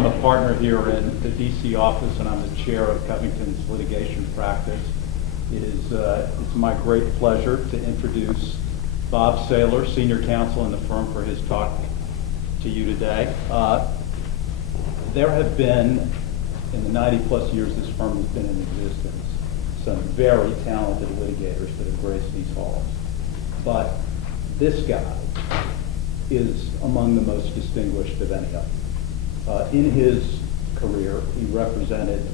I'm a partner here in the DC office, and I'm the chair of Covington's litigation practice. It's my great pleasure to introduce Bob Saylor, senior counsel in the firm, for his talk to you today. There have been, in the 90-plus years this firm has been in existence, some very talented litigators that have graced these halls. But this guy is among the most distinguished of any of them. In his career, he represented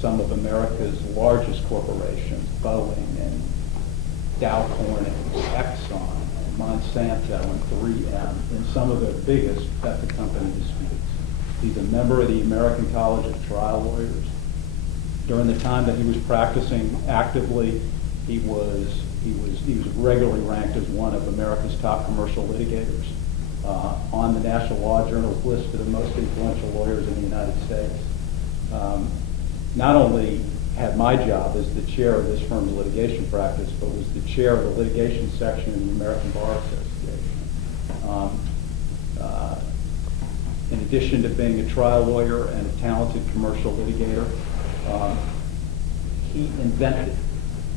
some of America's largest corporations, Boeing and Dow Corning, Exxon, and Monsanto, and 3M, in some of their biggest company disputes. He's a member of the American College of Trial Lawyers. During the time that he was practicing actively, he was regularly ranked as one of America's top commercial litigators. On the National Law Journal's list of the most influential lawyers in the United States. Not only had my job as the chair of this firm's litigation practice, but was the chair of the litigation section in the American Bar Association. In addition to being a trial lawyer and a talented commercial litigator, he invented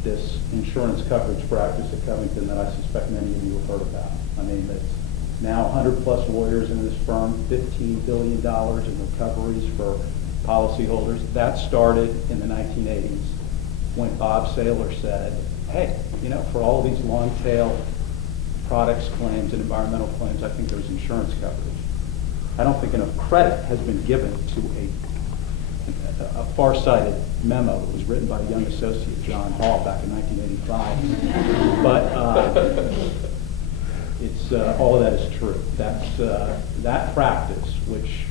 this insurance coverage practice at Covington that I suspect many of you have heard about. I mean, it's now 100-plus lawyers in this firm, $15 billion in recoveries for policyholders. That started in the 1980s when Bob Saylor said, hey, for all of these long-tail products claims and environmental claims, I think there's insurance coverage. I don't think enough credit has been given to a far-sighted memo that was written by a young associate, John Hall, back in 1985. But it's all of that is true. That's that practice, which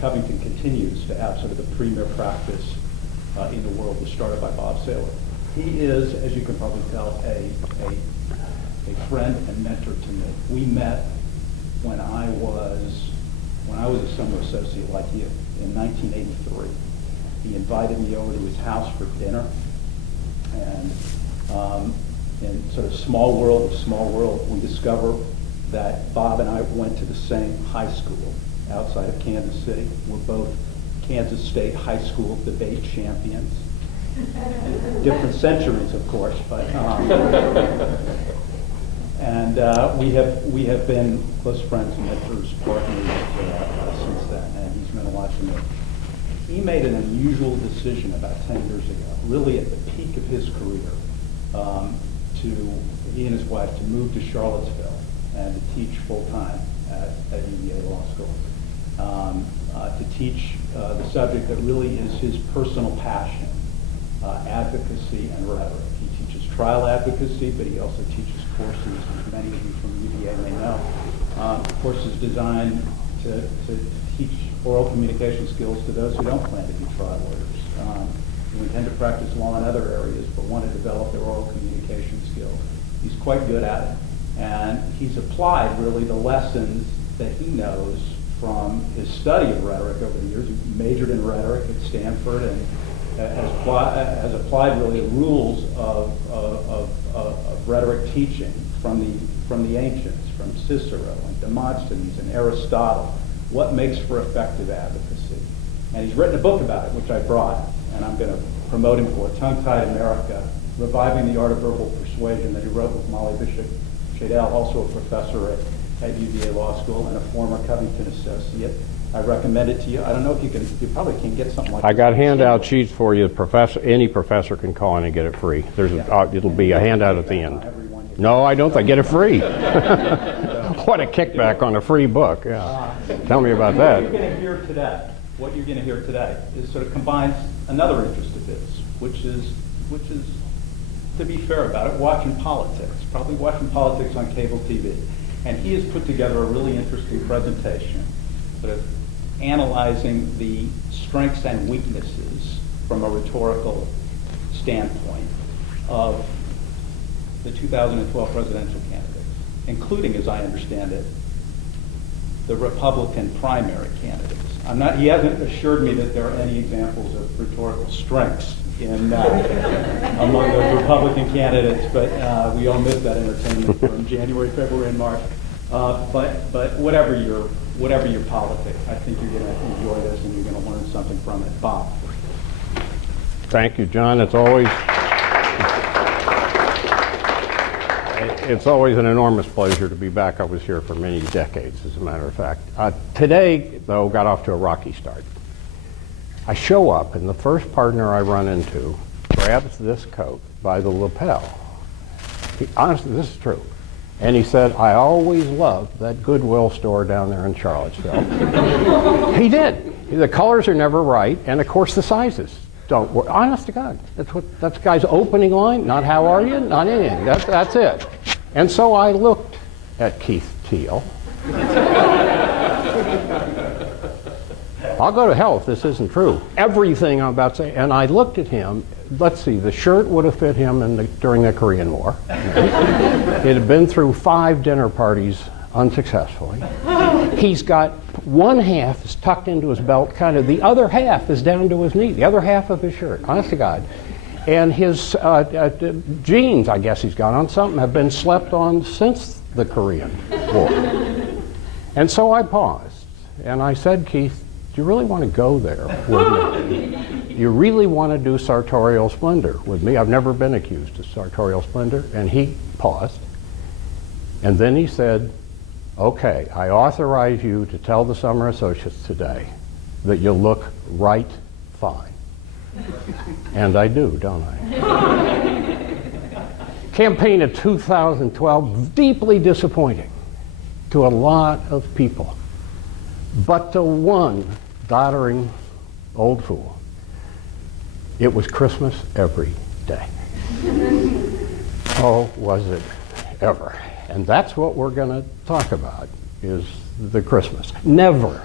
Covington continues to have sort of the premier practice in the world, was started by Bob Saylor. He is, as you can probably tell, a friend and mentor to me. We met when I was a summer associate like you in 1983. He invited me over to his house for dinner, and in sort of small world, we discover that Bob and I went to the same high school outside of Kansas City. We're both Kansas State High School debate champions. Different centuries, of course, but and we have been close friends, mentors, partners since then, and he's meant a lot to me. He made an unusual decision about 10 years ago, really at the peak of his career, he and his wife to move to Charlottesville and to teach full-time at UVA Law School, to teach the subject that really is his personal passion, advocacy and rhetoric. He teaches trial advocacy, but he also teaches courses, as many of you from UVA may know, courses designed to teach oral communication skills to those who don't plan to be trial lawyers, who intend to practice law in other areas but want to develop their oral communication skills. He's quite good at it, and he's applied really the lessons that he knows from his study of rhetoric over the years. He majored in rhetoric at Stanford and has applied really the rules of rhetoric teaching from the ancients, from Cicero and Demosthenes and Aristotle. What makes for effective advocacy? And he's written a book about it, which I brought, and I'm going to promote him for, Tongue-Tied America, Reviving the Art of Verbal Persuasion, that he wrote with Molly Bishop-Shadell, also a professor at UVA Law School and a former Covington associate. I recommend it to you. I don't know if you probably can get something like that. I got handout sheets for you. Any professor can call in and get it free. It'll be a handout at the end. No, I don't. I get it free. What a kickback on a free book. Yeah. Tell me about that. What you're going to hear today is sort of combines another interest of his, which is, to be fair about it, watching politics, probably watching politics on cable TV. And he has put together a really interesting presentation, sort of analyzing the strengths and weaknesses from a rhetorical standpoint of the 2012 presidential candidates, including, as I understand it, the Republican primary candidates. He hasn't assured me that there are any examples of rhetorical strengths in among those Republican candidates, but we all missed that entertainment from January, February, and March. But whatever your politics, I think you're going to enjoy this and you're going to learn something from it. Bob. Thank you, John. It's always an enormous pleasure to be back. I was here for many decades, as a matter of fact. Today, though, got off to a rocky start. I show up, and the first partner I run into grabs this coat by the lapel. Honestly, this is true. And he said, "I always loved that Goodwill store down there in Charlottesville." He did. The colors are never right, and of course the sizes don't work. Honest to God, that's the guy's opening line. Not "how are you," not anything. That's it. And so I looked at Keith Teal. I'll go to hell if this isn't true. Everything I'm about to say. And I looked at him. Let's see, the shirt would have fit him during the Korean War. It had been through 5 dinner parties unsuccessfully. He's got one half is tucked into his belt, kind of the other half is down to his knee, the other half of his shirt, honest to God. And his jeans, I guess he's got on something, have been slept on since the Korean War. And so I paused, and I said, "Keith, do you really want to go there with me? You really want to do sartorial splendor with me? I've never been accused of sartorial splendor." And he paused. And then he said, "Okay, I authorize you to tell the summer associates today that you look right fine." And I do, don't I? Campaign of 2012, deeply disappointing to a lot of people. But to one doddering old fool, it was Christmas every day. Oh, was it ever. And that's what we're going to talk about, is the Christmas. Never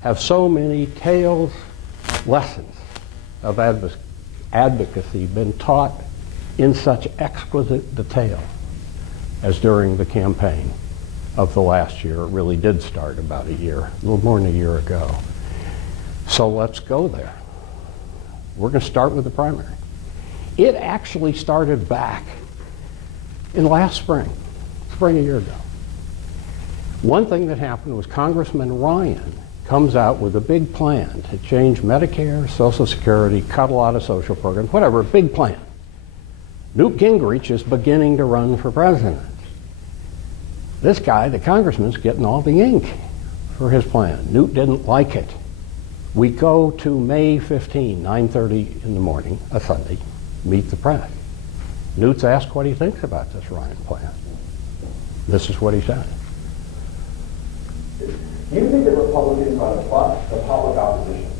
have so many tales, lessons of advocacy been taught in such exquisite detail as during the campaign of the last year. It really did start about a little more than a year ago. So let's go there. We're going to start with the primary. It actually started back in last spring a year ago. One thing that happened was Congressman Ryan comes out with a big plan to change Medicare, Social Security, cut a lot of social programs, whatever, a big plan. Newt Gingrich is beginning to run for president. This guy, the congressman's getting all the ink for his plan. Newt didn't like it. We go to May 15, 9:30 in the morning, a Sunday, meet the press. Newt's asked what he thinks about this Ryan plan. This is what he said. Do you think that Republicans are the public opposition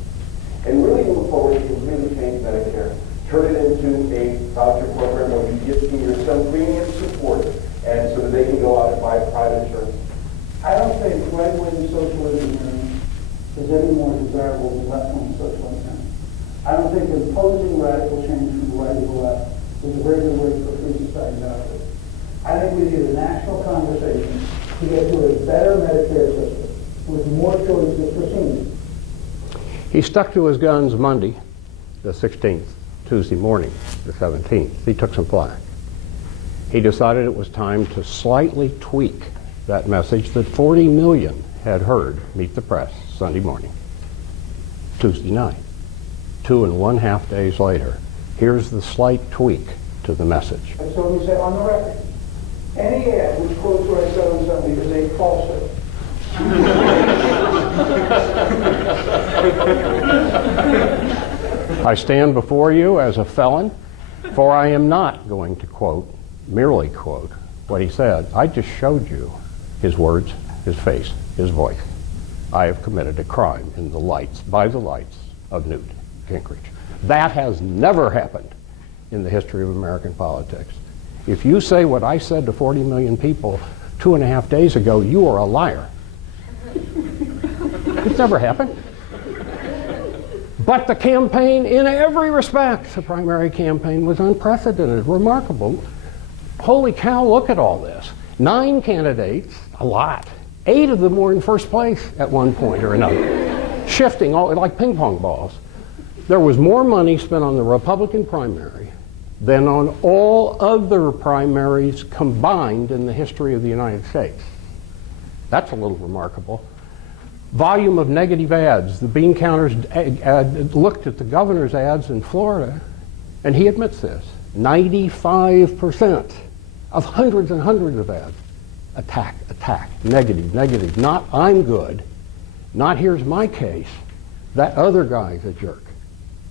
and really move forward to really change Medicare, turn it into a voucher program where you give seniors some premium support and so that they can go out and buy private insurance? I don't think right-wing socialism is any more desirable than left-wing socialism. I don't think imposing radical change from the right to the left is a very good way for free society to operate. I think we need a national conversation to get to a better Medicare system with more choices for seniors. He stuck to his guns Monday, the 16th, Tuesday morning, the 17th. He took some flack. He decided it was time to slightly tweak that message that 40 million had heard meet the press Sunday morning, Tuesday night. 2.5 days later, here's the slight tweak to the message. And so we say on the record, any ad which quotes what I said on Sunday is a falsehood. I stand before you as a felon, for I am not going to merely quote what he said. I just showed you his words, his face, his voice. I have committed a crime by the lights of Newt Gingrich. That has never happened in the history of American politics. If you say what I said to 40 million people 2.5 days ago, you are a liar. It's never happened. But the campaign, in every respect, the primary campaign was unprecedented, remarkable. Holy cow, look at all this. 9 candidates, a lot. 8 of them were in first place at one point or another, shifting all like ping pong balls. There was more money spent on the Republican primary than on all other primaries combined in the history of the United States. That's a little remarkable. Volume of negative ads. The bean counters looked at the governor's ads in Florida, and he admits this. 95% of hundreds and hundreds of ads. Attack, attack, negative, negative. Not I'm good, not here's my case, that other guy's a jerk.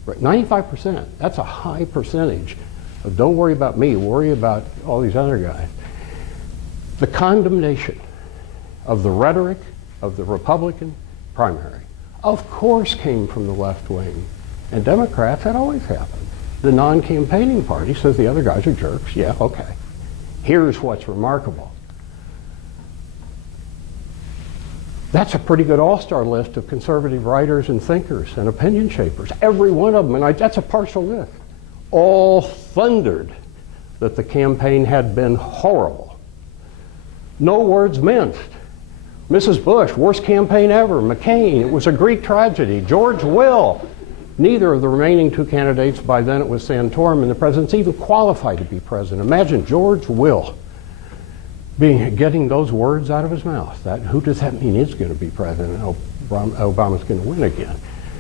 Right, 95%, that's a high percentage of don't worry about me, worry about all these other guys. The condemnation of the rhetoric of the Republican primary, of course, came from the left wing. And Democrats, that always happened. The non-campaigning party says the other guys are jerks. Yeah, okay. Here's what's remarkable. That's a pretty good all-star list of conservative writers and thinkers and opinion shapers. Every one of them, and that's a partial list, all thundered that the campaign had been horrible. No words minced. Mrs. Bush, worst campaign ever. McCain, it was a Greek tragedy. George Will, neither of the remaining two candidates, by then it was Santorum in the presidency, even qualified to be president. Imagine George Will getting those words out of his mouth. Who does that mean is going to be president? Obama's going to win again.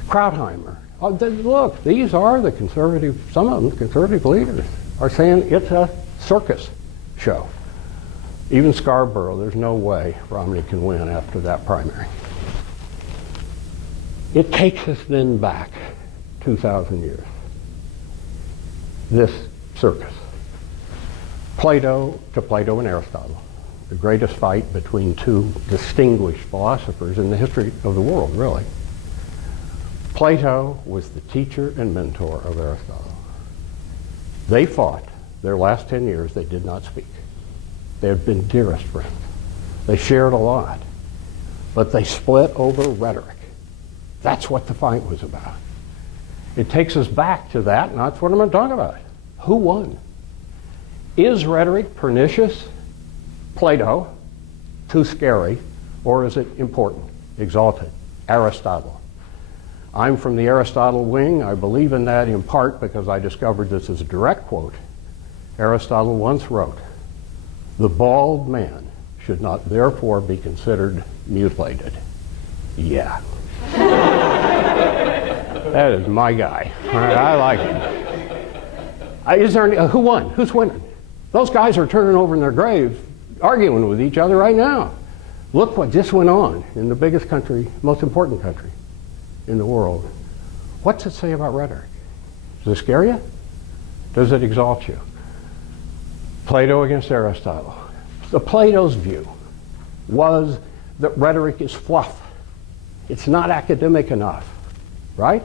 Krautheimer. Look, these are the conservative, some of them, conservative leaders are saying it's a circus show. Even Scarborough, there's no way Romney can win after that primary. It takes us then back 2,000 years. This circus. Plato and Aristotle, the greatest fight between two distinguished philosophers in the history of the world, really. Plato was the teacher and mentor of Aristotle. They fought. Their last 10 years, they did not speak. They had been dearest friends. They shared a lot. But they split over rhetoric. That's what the fight was about. It takes us back to that, and that's what I'm going to talk about. Who won? Is rhetoric pernicious? Plato, too scary, or is it important, exalted? Aristotle. I'm from the Aristotle wing. I believe in that in part because I discovered this as a direct quote. Aristotle once wrote, "The bald man should not therefore be considered mutilated." Yeah. That is my guy. All right, I like him. Is there any, who won? Who's winning? Those guys are turning over in their graves, arguing with each other right now. Look what just went on in the biggest country, most important country in the world. What's it say about rhetoric? Does it scare you? Does it exalt you? Plato against Aristotle. Plato's view was that rhetoric is fluff. It's not academic enough, right?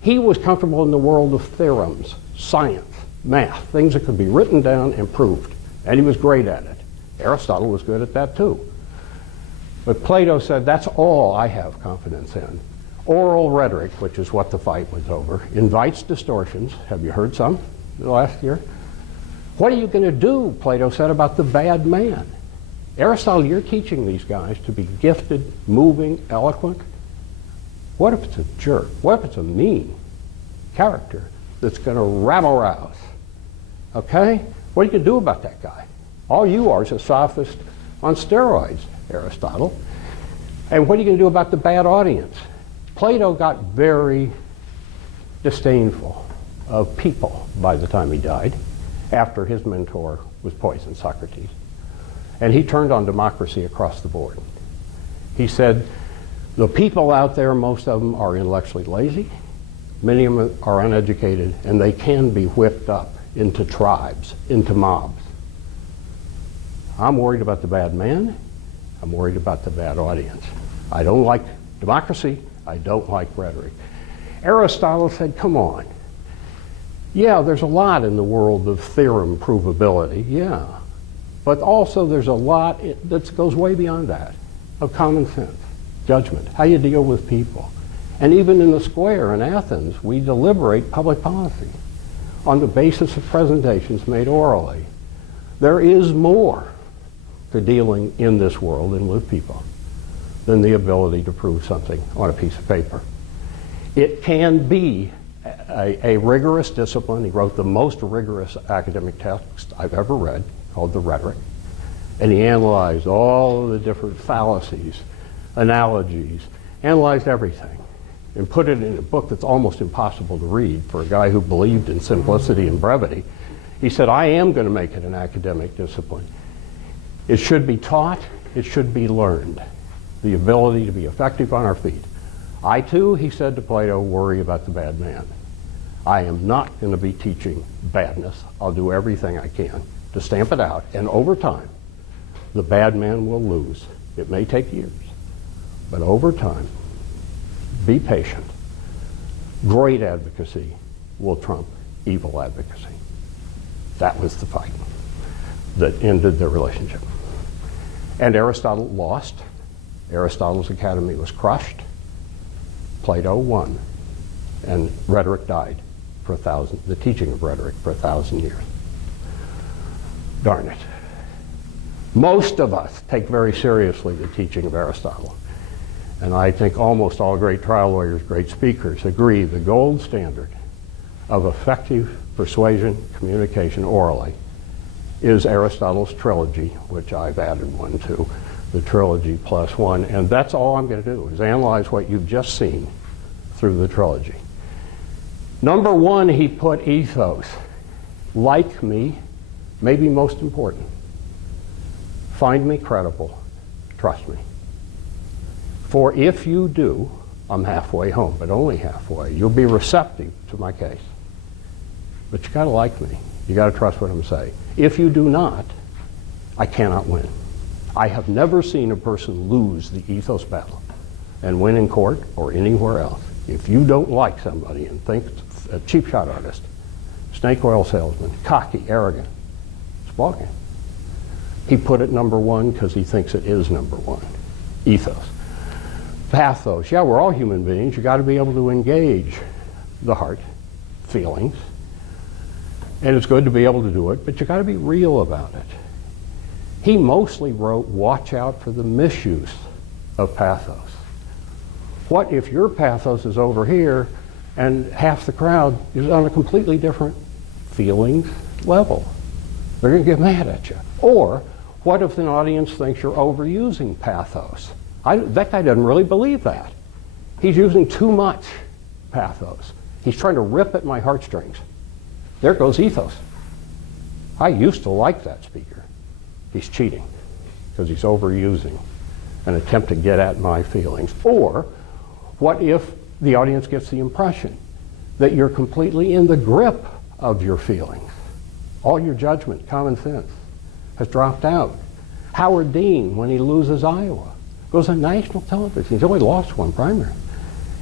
He was comfortable in the world of theorems, science, math, things that could be written down and proved, and he was great at it. Aristotle was good at that too. But Plato said, that's all I have confidence in. Oral rhetoric, which is what the fight was over, invites distortions. Have you heard some the last year? What are you going to do, Plato said, about the bad man? Aristotle, you're teaching these guys to be gifted, moving, eloquent. What if it's a jerk? What if it's a mean character that's going to rabble-rouse? Okay? What are you going to do about that guy? All you are is a sophist on steroids, Aristotle. And what are you going to do about the bad audience? Plato got very disdainful of people by the time he died, after his mentor was poisoned, Socrates. And he turned on democracy across the board. He said, the people out there, most of them are intellectually lazy, many of them are uneducated, and they can be whipped up into tribes, into mobs. I'm worried about the bad man. I'm worried about the bad audience. I don't like democracy. I don't like rhetoric. Aristotle said, come on. Yeah, there's a lot in the world of theorem provability, yeah. But also there's a lot that goes way beyond that, of common sense, judgment, how you deal with people. And even in the square in Athens, we deliberate public policy on the basis of presentations made orally. There is more to dealing in this world and with people than the ability to prove something on a piece of paper. It can be a rigorous discipline. He wrote the most rigorous academic text I've ever read, called The Rhetoric. And he analyzed all of the different fallacies, analogies, analyzed everything, and put it in a book that's almost impossible to read for a guy who believed in simplicity and brevity. He said, I am going to make it an academic discipline. It should be taught, it should be learned. The ability to be effective on our feet. I too, he said to Plato, worry about the bad man. I am not going to be teaching badness. I'll do everything I can to stamp it out, and over time, the bad man will lose. It may take years, but over time, be patient. Great advocacy will trump evil advocacy. That was the fight that ended their relationship. And Aristotle lost. Aristotle's academy was crushed. Plato won. And rhetoric died for the teaching of rhetoric for 1,000 years. Darn it. Most of us take very seriously the teaching of Aristotle. And I think almost all great trial lawyers, great speakers agree the gold standard of effective persuasion, communication orally is Aristotle's trilogy, which I've added one to, the trilogy plus one. And that's all I'm going to do, is analyze what you've just seen through the trilogy. Number one, he put ethos. Like me, maybe most important. Find me credible, trust me. For if you do, I'm halfway home, but only halfway. You'll be receptive to my case. But you gotta like me. You gotta trust what I'm saying. If you do not, I cannot win. I have never seen a person lose the ethos battle and win in court or anywhere else. If you don't like somebody and think a cheap shot artist, snake oil salesman, cocky, arrogant, it's a ballgame. He put it number one because he thinks it is number one. Ethos. Pathos. Yeah, we're all human beings. You got to be able to engage the heart, feelings, and it's good to be able to do it, but you got to be real about it. He mostly wrote, watch out for the misuse of pathos. What if your pathos is over here and half the crowd is on a completely different feelings level? They're going to get mad at you. Or what if an audience thinks you're overusing pathos? That guy doesn't really believe that. He's using too much pathos. He's trying to rip at my heartstrings. There goes ethos. I used to like that speaker. He's cheating because he's overusing an attempt to get at my feelings. Or what if the audience gets the impression that you're completely in the grip of your feelings? All your judgment, common sense has dropped out. Howard Dean, when he loses Iowa, goes on national television. He's only lost one primary,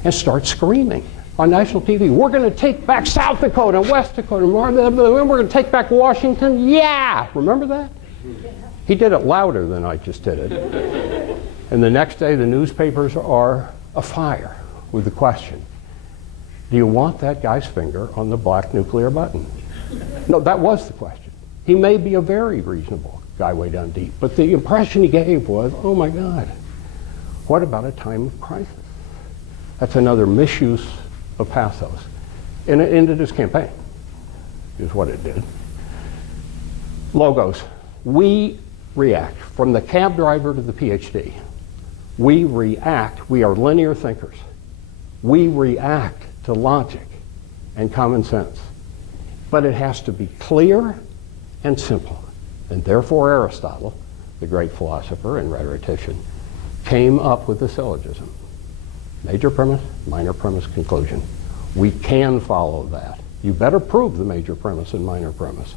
and starts screaming on national TV, we're going to take back South Dakota, West Dakota, we're going to take back Washington. Yeah! Remember that? He did it louder than I just did it. And the next day, the newspapers are afire with the question, do you want that guy's finger on the black nuclear button? No, that was the question. He may be a very reasonable guy way down deep, but the impression he gave was, oh my God, what about a time of crisis? That's another misuse of pathos. And it ended his campaign, is what it did. Logos. We react. From the cab driver to the PhD, we react. We are linear thinkers. We react to logic and common sense. But it has to be clear and simple. And therefore Aristotle, the great philosopher and rhetorician, came up with the syllogism. Major premise, minor premise, conclusion. We can follow that. You better prove the major premise and minor premise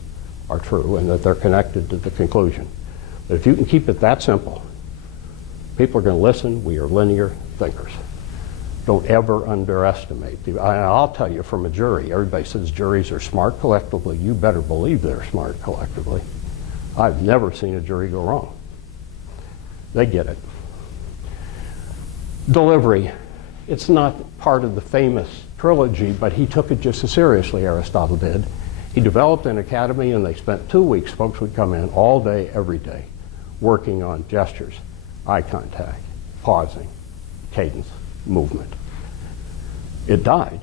are true and that they're connected to the conclusion. But if you can keep it that simple, people are going to listen. We are linear thinkers. Don't ever underestimate. I'll tell you from a jury, everybody says juries are smart collectively. You better believe they're smart collectively. I've never seen a jury go wrong. They get it. Delivery. It's not part of the famous trilogy, but he took it just as seriously, Aristotle did. He developed an academy, and they spent 2 weeks. Folks would come in all day, every day, working on gestures, eye contact, pausing, cadence, movement. It died,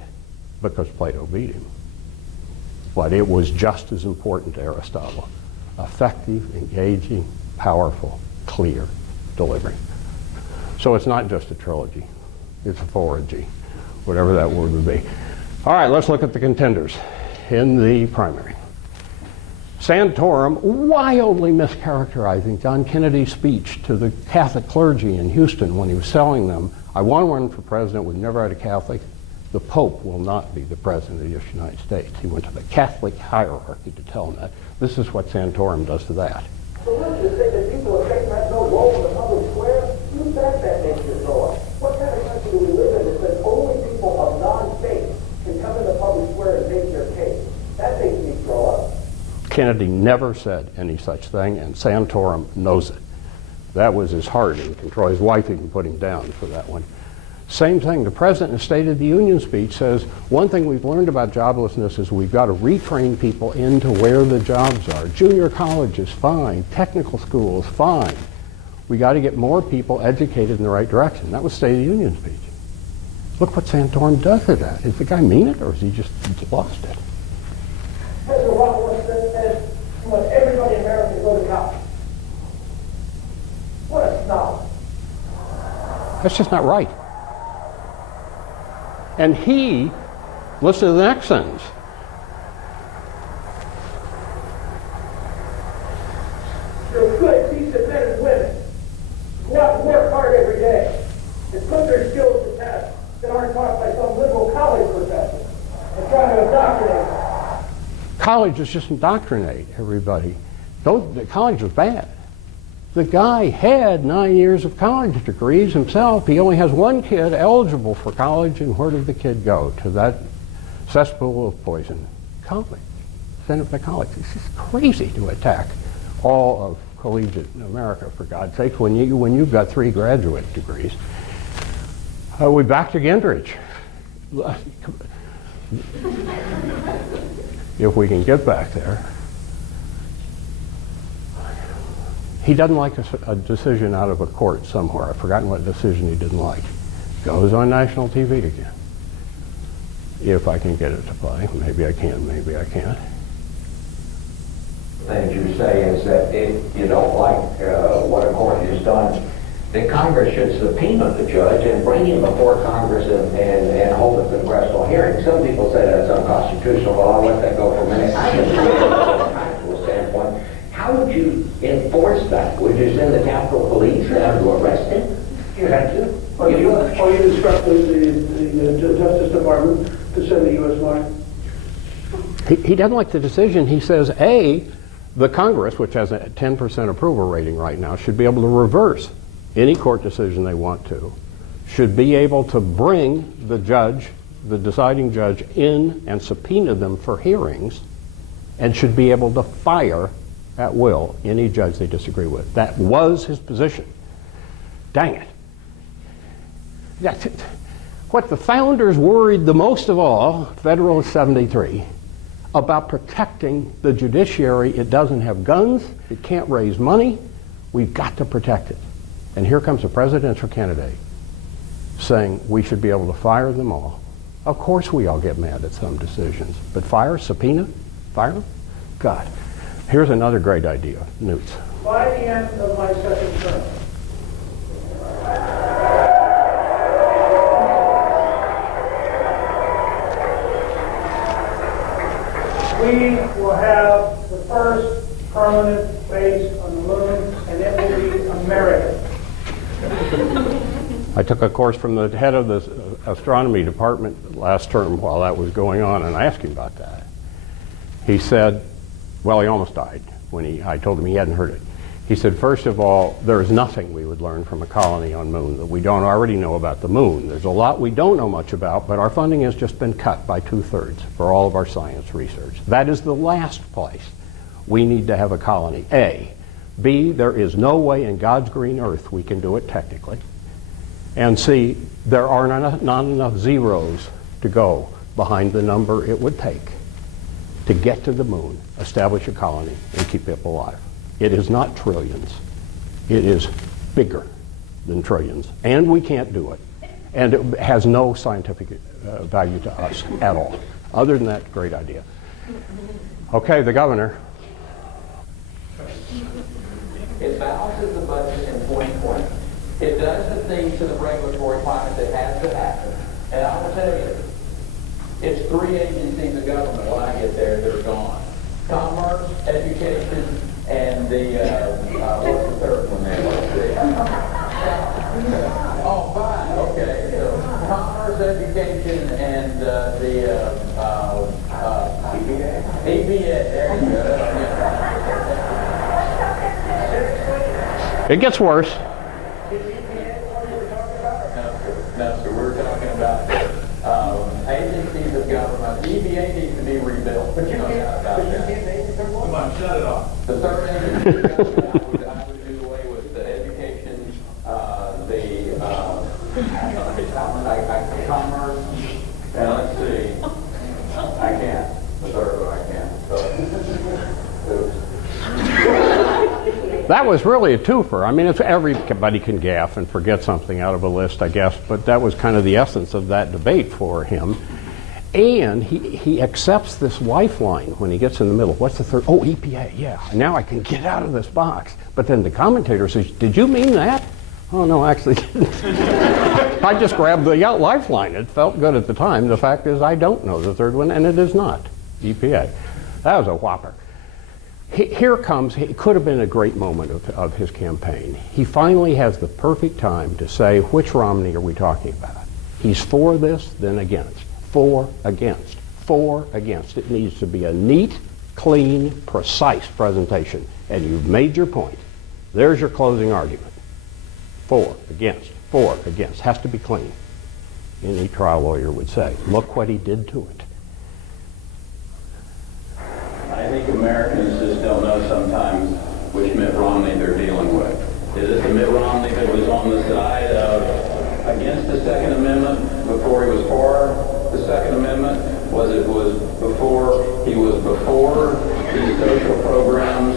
because Plato beat him. But it was just as important to Aristotle. Effective, engaging, powerful, clear delivery. So it's not just a trilogy, it's a forology, whatever that word would be. All right, let's look at the contenders in the primary. Santorum wildly mischaracterizing John Kennedy's speech to the Catholic clergy in Houston when he was telling them, I want to run for president, we've never had a Catholic. The Pope will not be the president of the United States. He went to the Catholic hierarchy to tell them that. This is what Santorum does to that. So let's just say that people are taking that no role in the public square. You bet that makes you throw up. What kind of country do we live in that says only people of non-faith can come in the public square and make their case? That makes me throw up. Kennedy never said any such thing, and Santorum knows it. That was his heart in control. His wife even put him down for that one. Same thing, the President in the State of the Union speech says, one thing we've learned about joblessness is we've got to retrain people into where the jobs are. Junior college is fine, technical schools, fine. We got to get more people educated in the right direction. That was State of the Union speech. Look what Santorum does to that. Does the guy mean it, or is he just lost it? President Roosevelt says you want everybody in America to go to college. What a snob. That's just not right. And he, listen to the next sentence. They're good, decent men and women. Go out and work hard every day. And put their skills to test that aren't taught by some liberal college professor and trying to indoctrinate them. College is just indoctrinate everybody. The college was bad. The guy had 9 years of college degrees himself. He only has one kid eligible for college, and where did the kid go? To that cesspool of poison. College. Send him to college. It's just crazy to attack all of collegiate America, for God's sake, when you've got 3 graduate degrees. We back to Gingrich. If we can get back there. He doesn't like a decision out of a court somewhere. I've forgotten what decision he didn't like. Goes on national TV again. If I can get it to play. Maybe I can, maybe I can't. Things you say is that if you don't like what a court has done, then Congress should subpoena the judge and bring him before Congress and hold a congressional hearing. Some people say that's unconstitutional. Well, I'll let that go for a minute. I can see it from a practical standpoint. How would you enforce that? Would you send the Capitol Police to arrest him? You had to. Or you instruct the Justice Department to send the U.S. Marshal? He doesn't like the decision. He says, A, the Congress, which has a 10% approval rating right now, should be able to reverse any court decision they want to, should be able to bring the judge, the deciding judge, in and subpoena them for hearings, and should be able to fire at will any judge they disagree with. That was his position. Dang it. That's it. What the founders worried the most of all, Federalist 73, about protecting the judiciary. It doesn't have guns, it can't raise money, we've got to protect it. And here comes a presidential candidate saying we should be able to fire them all. Of course we all get mad at some decisions, but fire, subpoena, fire them? God. Here's another great idea, Newts. By the end of my second term, we will have the first permanent base on the moon, and it will be American. I took a course from the head of the astronomy department last term while that was going on, and I asked him about that. He said, well, he almost died when I told him he hadn't heard it. He said, first of all, there is nothing we would learn from a colony on moon that we don't already know about the moon. There's a lot we don't know much about, but our funding has just been cut by 2/3 for all of our science research. That is the last place we need to have a colony, A. B, there is no way in God's green earth we can do it technically. And C, there are not enough zeros to go behind the number it would take to get to the moon, establish a colony, and keep people alive. It is not trillions. It is bigger than trillions. And we can't do it. And it has no scientific value to us at all. Other than that, great idea. Okay, the governor. It balances the budget in 2020. It does the things to the regulatory climate that has to happen. And I will tell you, it's 3 agencies of government when I get there that are gone. Commerce, education, and the, what's the third one there? Let's see. Oh, fine, okay. So, commerce, education, and EPA, there you go. It gets worse. No, so we're talking about agencies of government. EPA needs to be rebuilt. But you can't come on, shut it off. The third agency of government, I would do away with the education, commerce, and let's see. I can't. The third one I can't. That was really a twofer. I mean, everybody can gaffe and forget something out of a list, I guess, but that was kind of the essence of that debate for him. And he accepts this lifeline when he gets in the middle. What's the third? Oh, EPA, yeah. Now I can get out of this box. But then the commentator says, did you mean that? Oh, no, actually didn't. I just grabbed the lifeline. It felt good at the time. The fact is I don't know the third one, and it is not EPA. That was a whopper. Here comes, it could have been a great moment of his campaign. He finally has the perfect time to say, which Romney are we talking about? He's for this, then against. For, against. For, against. It needs to be a neat, clean, precise presentation. And you've made your point. There's your closing argument. For, against. For, against. Has to be clean. Any trial lawyer would say, look what he did to it. I think Americans just don't know sometimes which Mitt Romney they're dealing with. Is it the Mitt Romney that was on the side of against the Second Amendment before he was for the Second Amendment? Was before he was before these social programs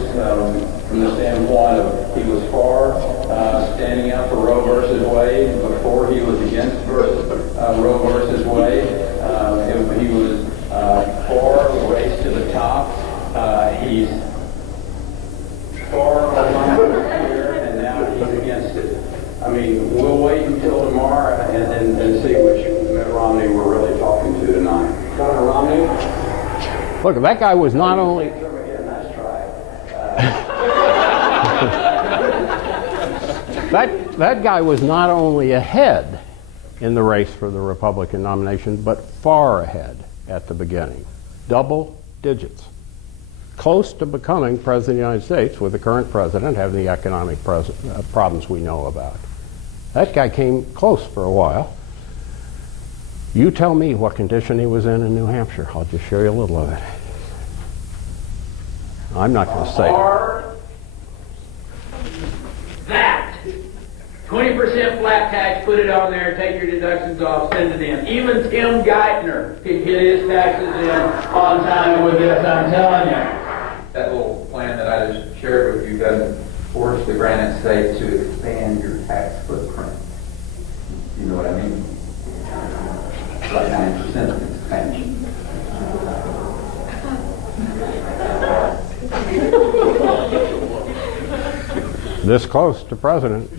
from the standpoint of he was for standing up for Roe versus Wade, before he was against Roe versus Wade, he was for race to the top. He's for Obamacare, and now he's against it. I mean, we'll wait until tomorrow and see which Mitt Romney we're really talking to tonight. Governor Romney? Look, that guy was not only... Nice try. That guy was not only ahead in the race for the Republican nomination, but far ahead at the beginning. Double digits. Close to becoming President of the United States with the current president having the economic problems we know about. That guy came close for a while. You tell me what condition he was in New Hampshire. I'll just show you a little of it. I'm not going to say Or that. 20% flat tax, put it on there, take your deductions off, send it in. Even Tim Geithner could get his taxes in on time with this, I'm telling you. That little plan that I just shared with you doesn't force the Granite State to expand your tax footprint. You know what I mean? It's like 9% expansion. this close to president.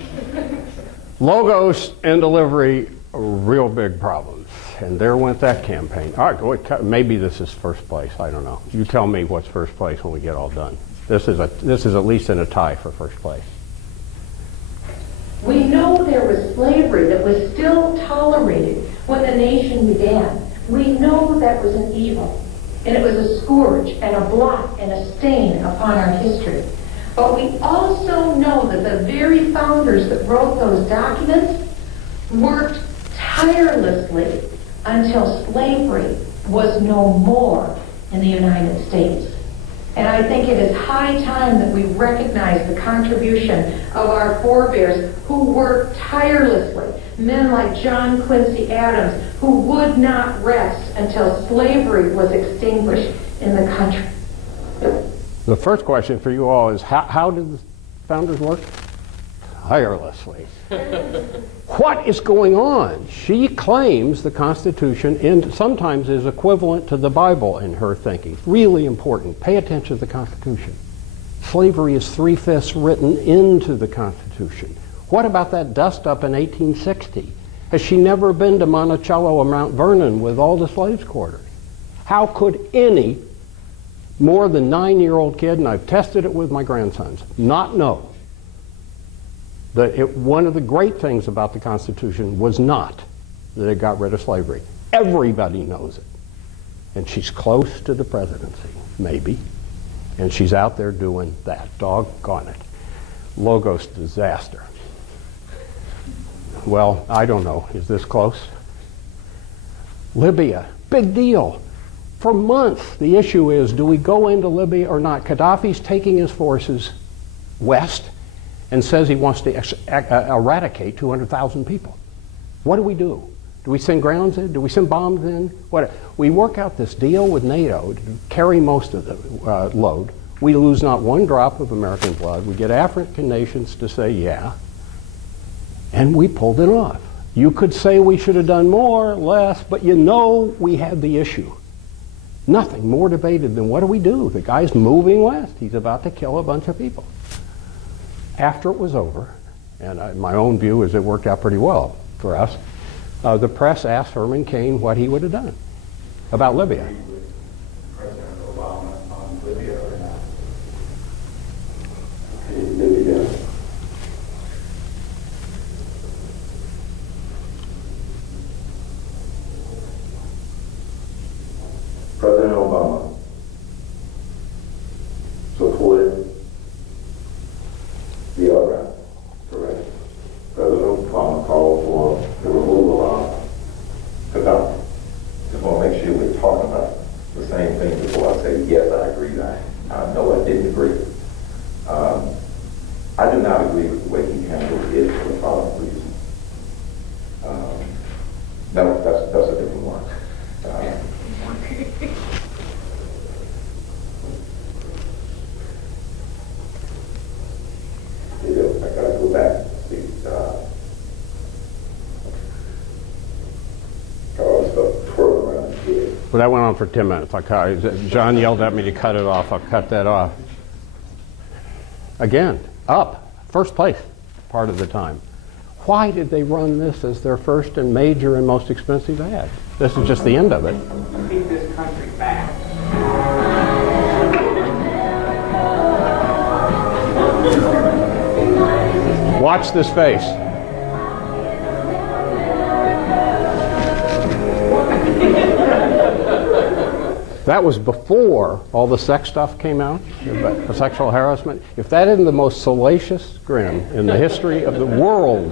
Logos and delivery, real big problems. And there went that campaign. All right, maybe this is first place. I don't know. You tell me what's first place when we get all done. This is at least in a tie for first place. We know there was slavery that was still tolerated when the nation began. We know that was an evil, and it was a scourge and a blot and a stain upon our history. But we also know that the very founders that wrote those documents worked tirelessly until slavery was no more in the United States. And I think it is high time that we recognize the contribution of our forebears who worked tirelessly. Men like John Quincy Adams, who would not rest until slavery was extinguished in the country. The first question for you all is, how did the founders work? tirelessly. What is going on? She claims the Constitution and sometimes is equivalent to the Bible in her thinking. Really important. Pay attention to the Constitution. Slavery is 3/5 written into the Constitution. What about that dust-up in 1860? Has she never been to Monticello or Mount Vernon with all the slaves' quarters? How could any more than 9-year-old kid, and I've tested it with my grandsons, not know that one of the great things about the Constitution was not that it got rid of slavery. Everybody knows it. And she's close to the presidency, maybe. And she's out there doing that. Doggone it. Logos disaster. Well, I don't know. Is this close? Libya, big deal. For months, the issue is, do we go into Libya or not? Gaddafi's taking his forces west and says he wants to eradicate 200,000 people. What do? Do we send grounds in? Do we send bombs in? What? We work out this deal with NATO to carry most of the load. We lose not one drop of American blood. We get African nations to say, yeah, and we pulled it off. You could say we should have done more, less, but you know we had the issue. Nothing more debated than what do? The guy's moving west. He's about to kill a bunch of people. After it was over, and my own view is it worked out pretty well for us, the press asked Herman Cain what he would have done about Libya. President Obama on Libya or not? Libya. President Obama supported the uprising, correct? President Obama called for the removal of Gaddafi. Just want to make sure we're talking about the same thing before I say, yes, I agree. I know I didn't agree. I do not agree with the way he handled it for the following reason. No, that's a different one. I gotta go back. See, twirl around here. Well, that went on for 10 minutes. John yelled at me to cut it off. I'll cut that off. Again, up, first place part of the time. Why did they run this as their first and major and most expensive ad? This is just the end of it. Keep this country back. Watch this face. That was before all the sex stuff came out, the sexual harassment. If that isn't the most salacious grin in the history of the world,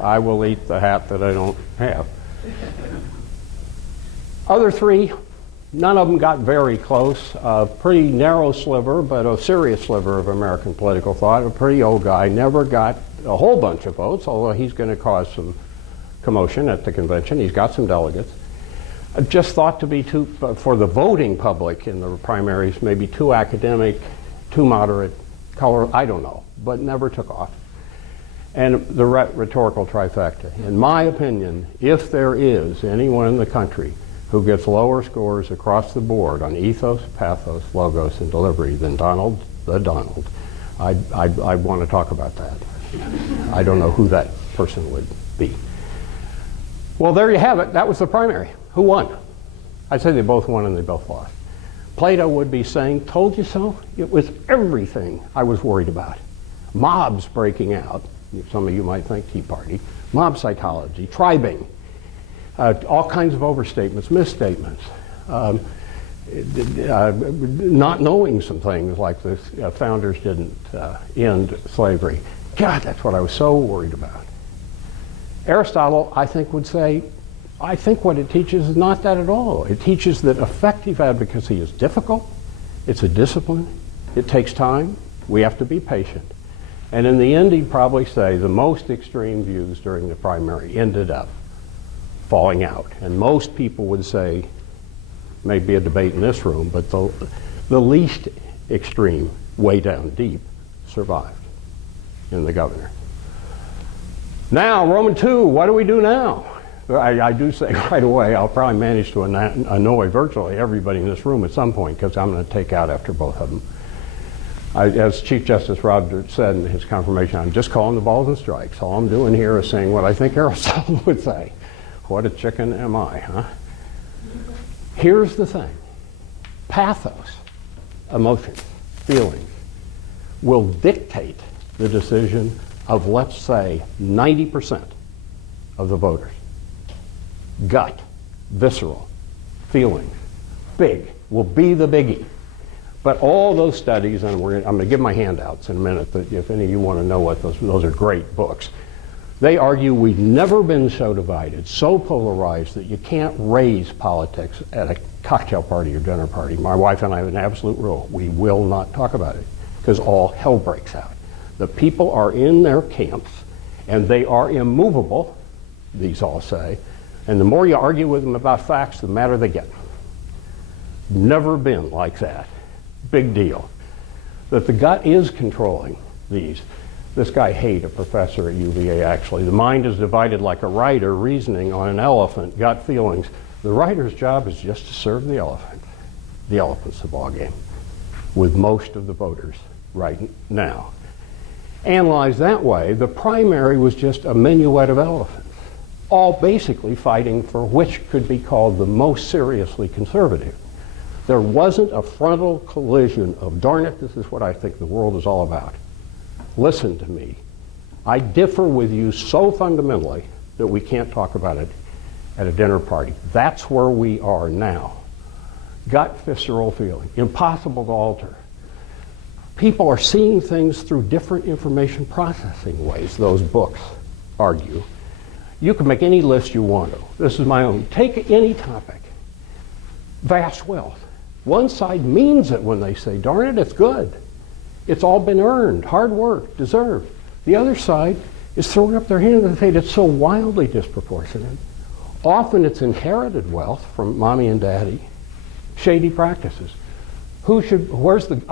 I will eat the hat that I don't have. Other three, none of them got very close. A pretty narrow sliver, but a serious sliver of American political thought. A pretty old guy, never got a whole bunch of votes, although he's going to cause some commotion at the convention. He's got some delegates. Just thought to be too, for the voting public in the primaries, maybe too academic, too moderate, color, I don't know, but never took off. And the rhetorical trifecta. In my opinion, if there is anyone in the country who gets lower scores across the board on ethos, pathos, logos, and delivery than Donald the Donald, I want to talk about that. I don't know who that person would be. Well, there you have it. That was the primary. Who won? I'd say they both won and they both lost. Plato would be saying, told you so? It was everything I was worried about. Mobs breaking out. Some of you might think Tea Party. Mob psychology, tribing, all kinds of overstatements, misstatements, not knowing some things like the founders didn't end slavery. God, that's what I was so worried about. Aristotle, I think, would say, I think what it teaches is not that at all. It teaches that effective advocacy is difficult, it's a discipline, it takes time, we have to be patient. And in the end, he'd probably say the most extreme views during the primary ended up falling out. And most people would say, maybe a debate in this room, but the least extreme, way down deep, survived in the governor. Now, Roman 2, what do we do now? I do say right away, I'll probably manage to annoy virtually everybody in this room at some point because I'm going to take out after both of them. As Chief Justice Roberts said in his confirmation, I'm just calling the balls and strikes. All I'm doing here is saying what I think Aristotle would say. What a chicken am I, huh? Here's the thing. Pathos, emotions, feelings, will dictate the decision of, let's say, 90% of the voters. Gut, visceral, feelings, big, will be the biggie. But all those studies, and I'm going to give my handouts in a minute, that if any of you want to know what those are great books. They argue we've never been so divided, so polarized that you can't raise politics at a cocktail party or dinner party. My wife and I have an absolute rule. We will not talk about it because all hell breaks out. The people are in their camps and they are immovable, these all say, and the more you argue with them about facts, the madder they get. Never been like that. Big deal. That the gut is controlling these. This guy Haidt, a professor at UVA actually, the mind is divided like a rider reasoning on an elephant, gut feelings. The rider's job is just to serve the elephant. The elephant's the ballgame with most of the voters right now. Analyzed that way, the primary was just a minuet of elephants, all basically fighting for which could be called the most seriously conservative. There wasn't a frontal collision of, darn it, this is what I think the world is all about. Listen to me. I differ with you so fundamentally that we can't talk about it at a dinner party. That's where we are now. Gut, visceral feeling, impossible to alter. People are seeing things through different information processing ways, those books argue. You can make any list you want to. This is my own. Take any topic. Vast wealth. One side means it when they say, darn it, it's good. It's all been earned, hard work, deserved. The other side is throwing up their hand and saying it's so wildly disproportionate. Often it's inherited wealth from mommy and daddy, shady practices. Where's the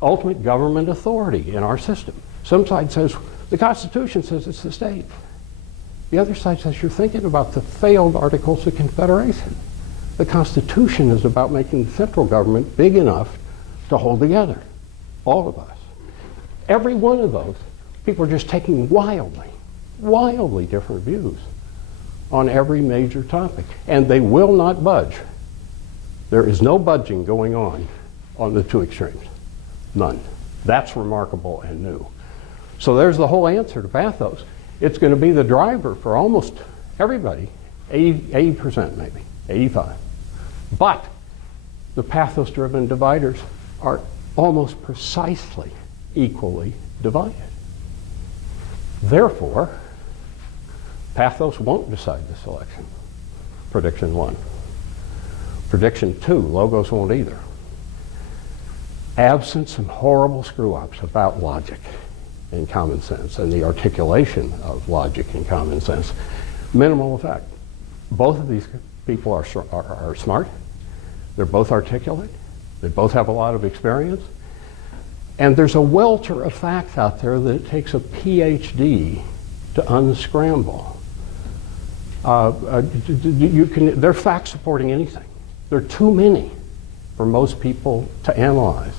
ultimate government authority in our system? Some side says, the Constitution says it's the state. The other side says you're thinking about the failed Articles of Confederation. The Constitution is about making the central government big enough to hold together, all of us. Every one of those, people are just taking wildly different views on every major topic, and they will not budge. There is no budging going on the two extremes. None. That's remarkable and new. So there's the whole answer to pathos. It's going to be the driver for almost everybody, 80% maybe, 85%. But the pathos-driven dividers are almost precisely equally divided. Therefore, pathos won't decide this election. Prediction 1. Prediction 2, logos won't either. Absent some horrible screw-ups about logic and common sense and the articulation of logic and common sense, minimal effect. Both of these people are smart. They're both articulate. They both have a lot of experience. And there's a welter of facts out there that it takes a PhD to unscramble. They're fact supporting anything. There are too many for most people to analyze.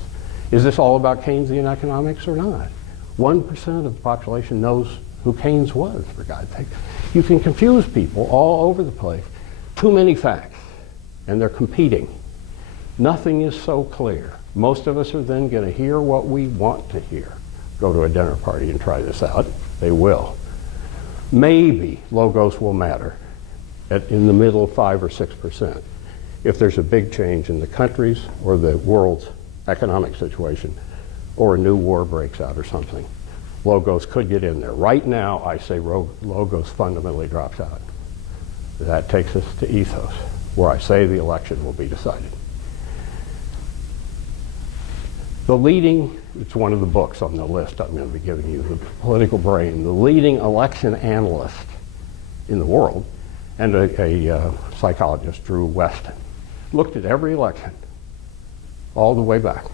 Is this all about Keynesian economics or not? 1% of the population knows who Keynes was, for God's sake. You can confuse people all over the place. Too many facts, and they're competing. Nothing is so clear. Most of us are then going to hear what we want to hear. Go to a dinner party and try this out. They will. Maybe logos will matter in the middle, 5 or 6%. If there's a big change in the country's or the world's economic situation, or a new war breaks out or something, logos could get in there. Right now, I say logos fundamentally drops out. That takes us to ethos, where I say the election will be decided. It's one of the books on the list I'm going to be giving you, The Political Brain. The leading election analyst in the world, and a psychologist, Drew Weston, looked at every election all the way back.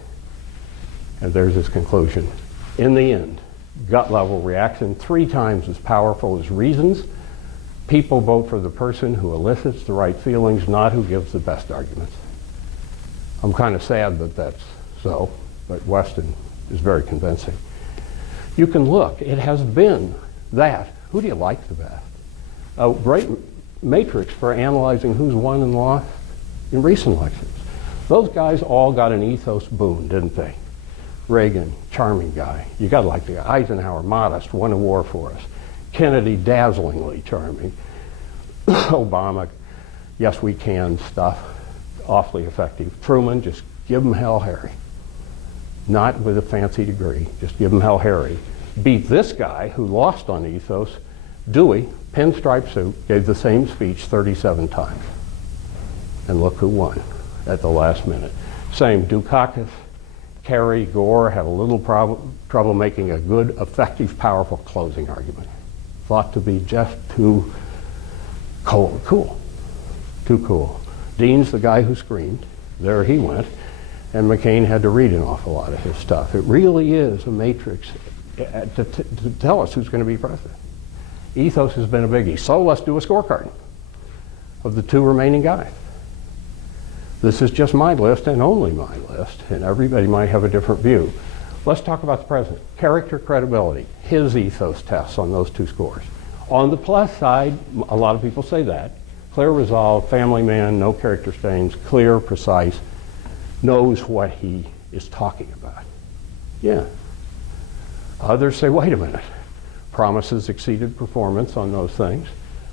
And there's his conclusion. In the end, gut level reaction, 3 times as powerful as reasons. People vote for the person who elicits the right feelings, not who gives the best arguments. I'm kind of sad that that's so, but Weston is very convincing. You can look, it has been that. Who do you like the best? A great matrix for analyzing who's won and lost in recent elections. Those guys all got an ethos boon, didn't they? Reagan, charming guy. You got to like the guy. Eisenhower, modest, won a war for us. Kennedy, dazzlingly charming. Obama, yes we can stuff, awfully effective. Truman, just give him hell Harry. Not with a fancy degree, just give him hell Harry. Beat this guy who lost on ethos, Dewey, pinstripe suit, gave the same speech 37 times. And look who won at the last minute. Same, Dukakis, Kerry, Gore had a little trouble making a good, effective, powerful closing argument. Thought to be just too cool. Too cool. Dean's the guy who screamed. There he went. And McCain had to read an awful lot of his stuff. It really is a matrix to tell us who's going to be president. Ethos has been a biggie. So let's do a scorecard of the 2 remaining guys. This is just my list and only my list, and everybody might have a different view. Let's talk about the president. Character, credibility, his ethos tests on those 2 scores. On the plus side, a lot of people say that. Clear resolve, family man, no character stains, clear, precise, knows what he is talking about. Yeah. Others say, wait a minute. Promises exceeded performance on those things.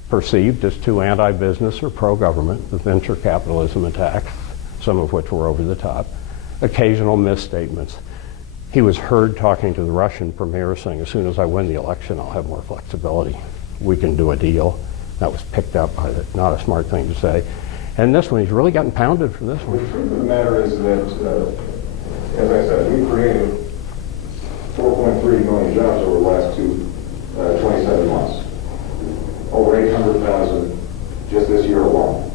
Perceived as too anti-business or pro-government, the venture capitalism attacks, some of which were over the top. Occasional misstatements. He was heard talking to the Russian premier saying, as soon as I win the election, I'll have more flexibility. We can do a deal. That was picked up by not a smart thing to say. And this one, he's really gotten pounded for this one. The truth of the matter is that, as I said, we created 4.3 million jobs over the last 27 months. Over 800,000 just this year alone.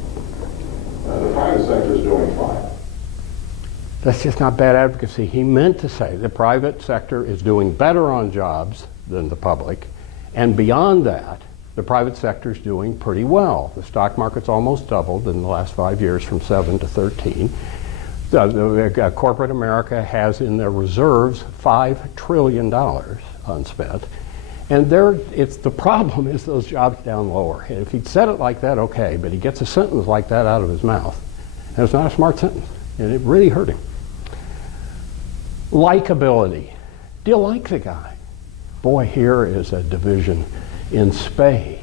The private sector is doing fine. That's just not bad advocacy. He meant to say the private sector is doing better on jobs than the public, and beyond that, the private sector is doing pretty well. The stock market's almost doubled in the last 5 years from 7 to 13. Corporate America has in their reserves $5 trillion unspent. And the problem is those jobs down lower. And if he'd said it like that, okay, but he gets a sentence like that out of his mouth, and it's not a smart sentence, and it really hurt him. Likability. Do you like the guy? Boy, here is a division in spades.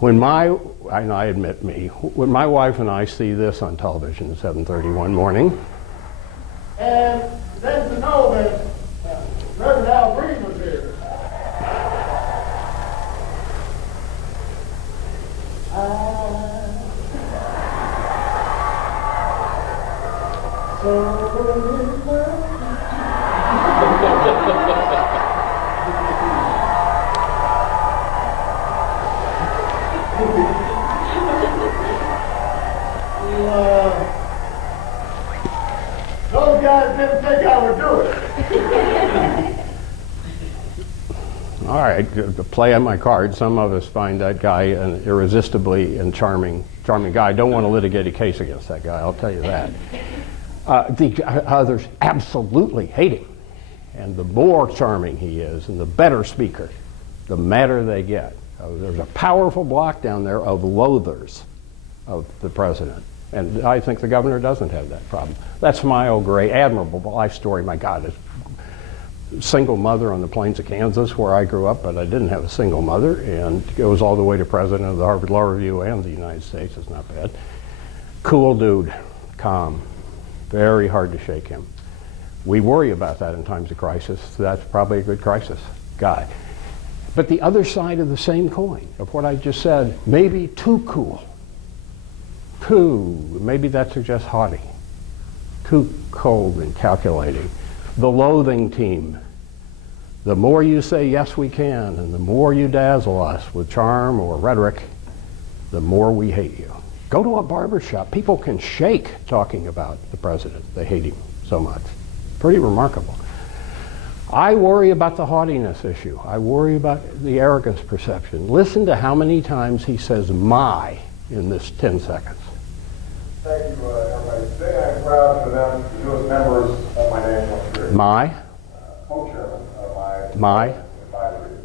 When my wife and I see this on television at 7:30 one morning, and then to know that Reverend Al Green was here. Those guys didn't think I would do it. all right, to play on my card, some of us find that guy an irresistibly and charming guy. I don't want to litigate a case against that guy, I'll tell you that. The others absolutely hate him. And the more charming he is and the better speaker, the madder they get. There's a powerful block down there of loathers of the president. And I think the governor doesn't have that problem. That's my old gray, admirable life story. My God, a single mother on the plains of Kansas where I grew up, but I didn't have a single mother, and goes all the way to president of the Harvard Law Review and the United States. It's not bad. Cool dude, calm, very hard to shake him. We worry about that in times of crisis. That's probably a good crisis guy. But the other side of the same coin, of what I just said, maybe too cool. Maybe that suggests haughty. Too cold and calculating. The loathing team. The more you say yes we can, and the more you dazzle us with charm or rhetoric, the more we hate you. Go to a barbershop. People can shake talking about the president. They hate him so much. Pretty remarkable. I worry about the haughtiness issue. I worry about the arrogance perception. Listen to how many times he says "my" in this 10 seconds. Thank you, everybody. Today I'm proud to announce the newest members of my national security. My, Co-chairman of my, advisory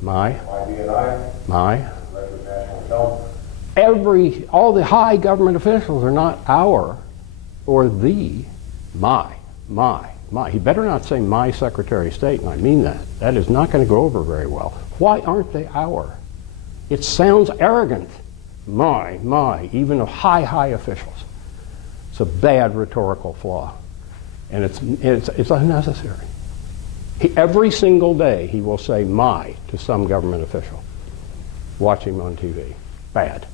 my, my DNI, my. Director of National Intelligence. All the high government officials are not our or the, my. He better not say my Secretary of State, and I mean that. That is not going to go over very well. Why aren't they our? It sounds arrogant. My, even of high officials. It's a bad rhetorical flaw, and it's unnecessary. Every single day he will say "my" to some government official. Watch him on TV. Bad.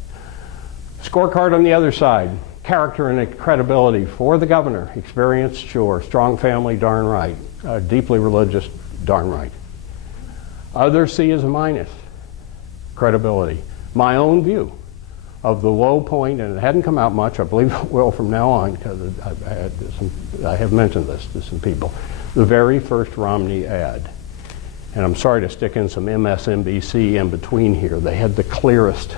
Scorecard on the other side. Character and credibility for the governor. Experience, sure. Strong family, darn right. Deeply religious, darn right. Others see as a minus. Credibility. My own view of the low point, and it hadn't come out much, I believe it will from now on, because I have mentioned this to some people. The very first Romney ad. And I'm sorry to stick in some MSNBC in between here. They had the clearest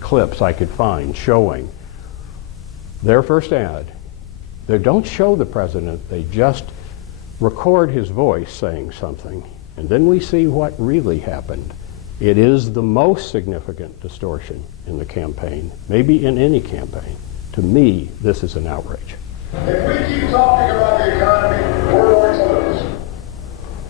clips I could find showing their first ad. They don't show the president, they just record his voice saying something, and then we see what really happened. It is the most significant distortion in the campaign, maybe in any campaign. To me, this is an outrage. If we keep talking about the economy, we're going to lose.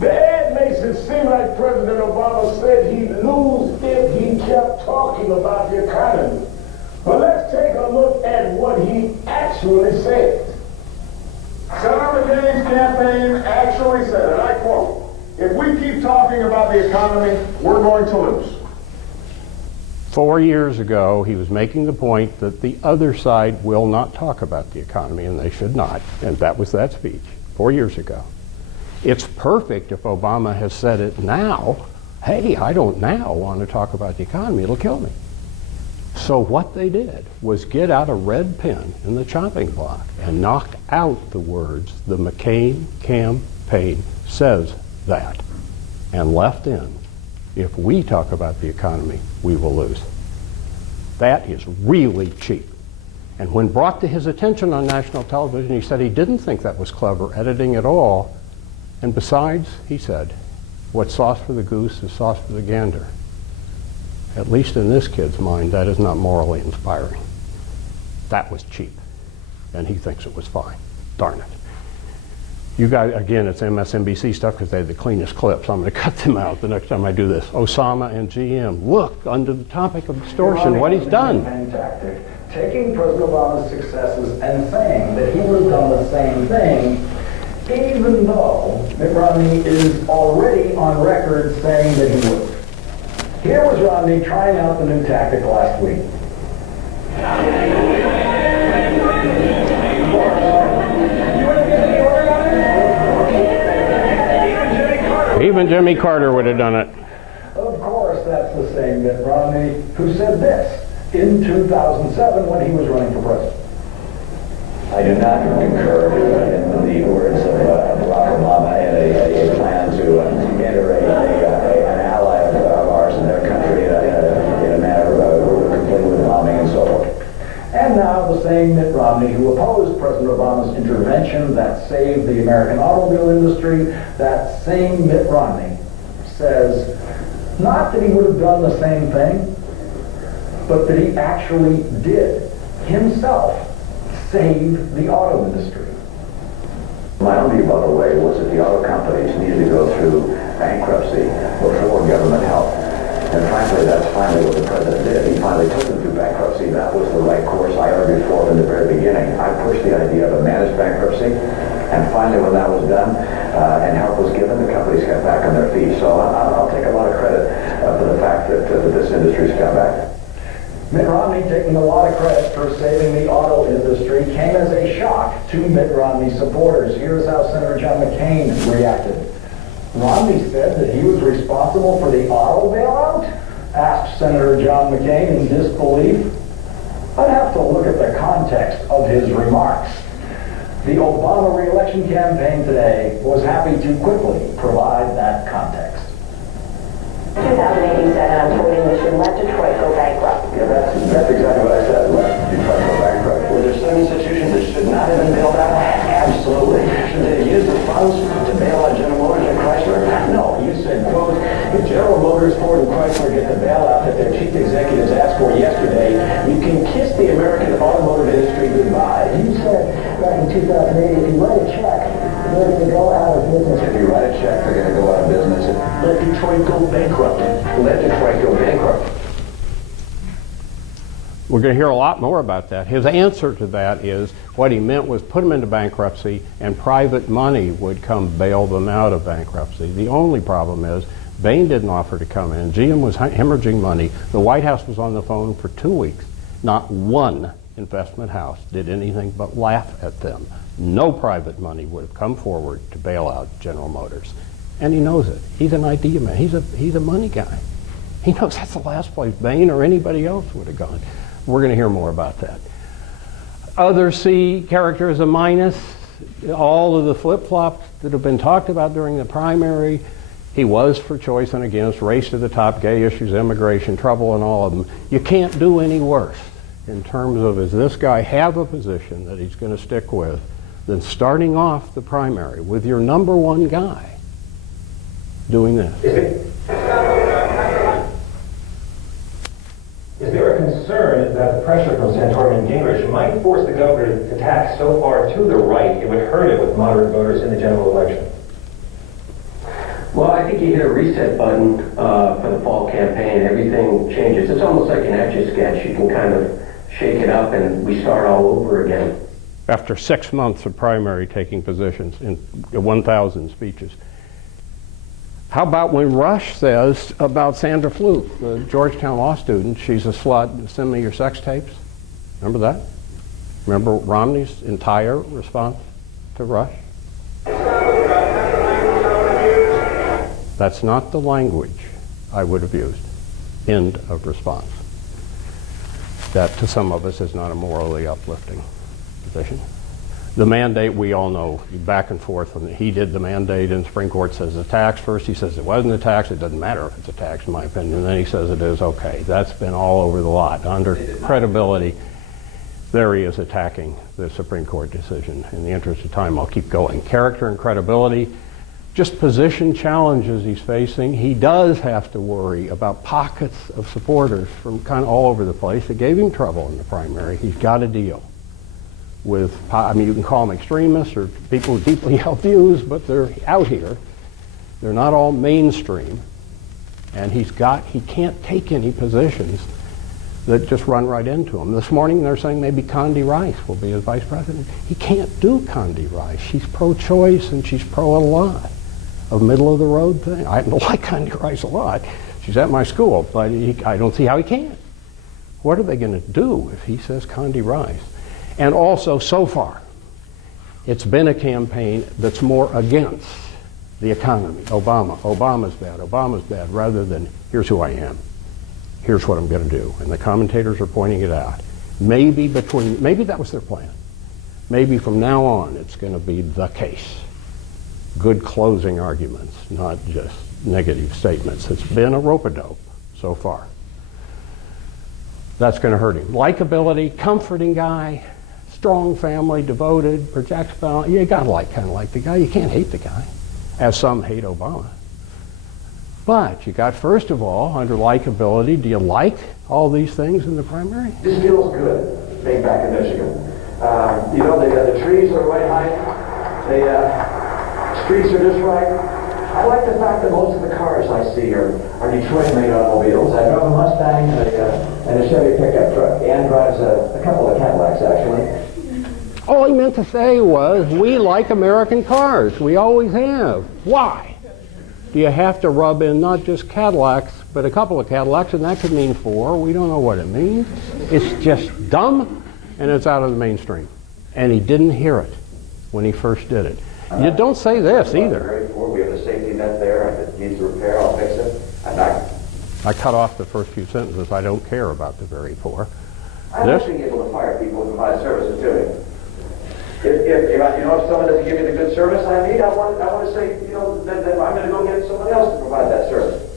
The ad makes it seem like President Obama said he'd lose if he kept talking about the economy. But let's take a look at what he actually said. Senator McCain's campaign actually said, and I quote, "If we keep talking about the economy, we're going to lose." 4 years ago, he was making the point that the other side will not talk about the economy, and they should not. And that was that speech 4 years ago. It's perfect if Obama has said it now. Hey, I don't now want to talk about the economy. It'll kill me. So what they did was get out a red pen in the chopping block and knocked out the words, "The McCain campaign says that," and left in, "If we talk about the economy, we will lose." That is really cheap. And when brought to his attention on national television, he said he didn't think that was clever editing at all. And besides, he said, what's sauce for the goose is sauce for the gander. At least in this kid's mind, that is not morally inspiring. That was cheap. And he thinks it was fine. Darn it. You guys, again, it's MSNBC stuff because they have the cleanest clips. I'm going to cut them out the next time I do this. Osama and GM. Look, under the topic of distortion, what he's done. Tactic, taking President Obama's successes and saying that he would have done the same thing, even though Mitt Romney is already on record saying that he would. Here was Romney trying out the new tactic last week. Even Jimmy Carter would have done it. Of course, that's the same Mitt Romney who said this in 2007 when he was running for president. I do not concur in the words of Barack Obama and a plan to enter an ally of ours in their country in a manner complete with bombing and so forth. And now the same Mitt Romney who opposed President Obama's intervention that saved the American automobile industry, that same Mitt Romney says not that he would have done the same thing, but that he actually did himself save the auto industry. My own view, by the way, was that the auto companies needed to go through bankruptcy before government help. And frankly, that's finally what the president did. He finally took them through bankruptcy. That was the right course I argued for in the very beginning. I pushed the idea of a managed bankruptcy. And finally, when that was done and help was given, the companies got back on their feet. So I'll take a lot of credit for the fact that this industry's come back. Mitt Romney taking a lot of credit for saving the auto industry came as a shock to Mitt Romney supporters. Here's how Senator John McCain reacted. Romney said that he was responsible for the auto bailout? Asked Senator John McCain in disbelief. I'd have to look at the context of his remarks. The Obama re-election campaign today was happy to quickly provide that context. 2018 said, and I'm quoting, we should let Detroit go bankrupt. Yeah, that's exactly what I said. Let Detroit go bankrupt. Were there some institutions that should not have been bailed out? Absolutely. Should they have used the funds to bail out General Motors and Chrysler? No. You said, quote, if General Motors, Ford, and Chrysler get the bailout that their chief executives asked for yesterday, you can kiss the American automotive industry goodbye. You said back in 2008, if you write a check, they're going to go out of business. If you write a check, they're going to go out of business. Let Detroit go bankrupt. Let Detroit go bankrupt. We're going to hear a lot more about that. His answer to that is what he meant was put them into bankruptcy and private money would come bail them out of bankruptcy. The only problem is Bain didn't offer to come in. GM was hemorrhaging money. The White House was on the phone for 2 weeks. Not one investment house did anything but laugh at them. No private money would have come forward to bail out General Motors. And he knows it. He's an idea man. He's a money guy. He knows that's the last place Bain or anybody else would have gone. We're going to hear more about that. Other C character is a minus. All of the flip-flops that have been talked about during the primary, he was for choice and against, race to the top, gay issues, immigration, trouble, and all of them. You can't do any worse in terms of, does this guy have a position that he's going to stick with, than starting off the primary with your number one guy doing this. Is there a concern that the pressure from Santorum and Gingrich might force the governor to tack so far to the right it would hurt it with moderate voters in the general election? Well, I think you hit a reset button for the fall campaign. Everything changes. It's almost like an Etch-a-Sketch. You can kind of shake it up and we start all over again. After 6 months of primary taking positions in 1,000 speeches. How about when Rush says about Sandra Fluke, the Georgetown law student, she's a slut, send me your sex tapes? Remember that? Remember Romney's entire response to Rush? That's not the language I would have used. End of response. That to some of us is not a morally uplifting position. The mandate, we all know, back and forth. When he did the mandate and the Supreme Court says a tax. First he says it wasn't a tax. It doesn't matter if it's a tax, in my opinion. And then he says it is. Okay, that's been all over the lot. Under credibility, there he is attacking the Supreme Court decision. In the interest of time, I'll keep going. Character and credibility, just position challenges he's facing. He does have to worry about pockets of supporters from kind of all over the place. It gave him trouble in the primary. He's got to deal with, I mean, you can call them extremists or people with deeply held views, but they're out here. They're not all mainstream. And he can't take any positions that just run right into him. This morning they're saying maybe Condi Rice will be his vice president. He can't do Condi Rice. She's pro-choice and she's pro a lot of middle-of-the-road thing. I like Condi Rice a lot. She's at my school, but I don't see how he can. What are they going to do if he says Condi Rice? And also, so far, it's been a campaign that's more against the economy. Obama's bad, rather than here's who I am. Here's what I'm going to do. And the commentators are pointing it out. Maybe that was their plan. Maybe from now on it's going to be the case. Good closing arguments, not just negative statements. It's been a rope-a-dope so far. That's going to hurt him. Likability, comforting guy, strong family, devoted, projects balance. You got to kind of like the guy. You can't hate the guy, as some hate Obama. But you got, first of all, under likability, do you like all these things in the primary? This feels good, being back in Michigan. You know, the trees are right height. The streets are just right. I like the fact that most of the cars I see are Detroit-made automobiles. I drove a Mustang and a Chevy pickup truck. Ann drives a couple of Cadillacs, actually. All he meant to say was, we like American cars. We always have. Why? Do you have to rub in not just Cadillacs, but a couple of Cadillacs, and that could mean 4. We don't know what it means. It's just dumb, and it's out of the mainstream. And he didn't hear it when he first did it. You don't say this either. We have the safety net there. If it needs repair, I'll fix it. I cut off the first few sentences. I don't care about the very poor. I like being able to fire people who provide services to me. If someone doesn't give me the good service I need, I want to say, then I'm going to go get someone else to provide that service.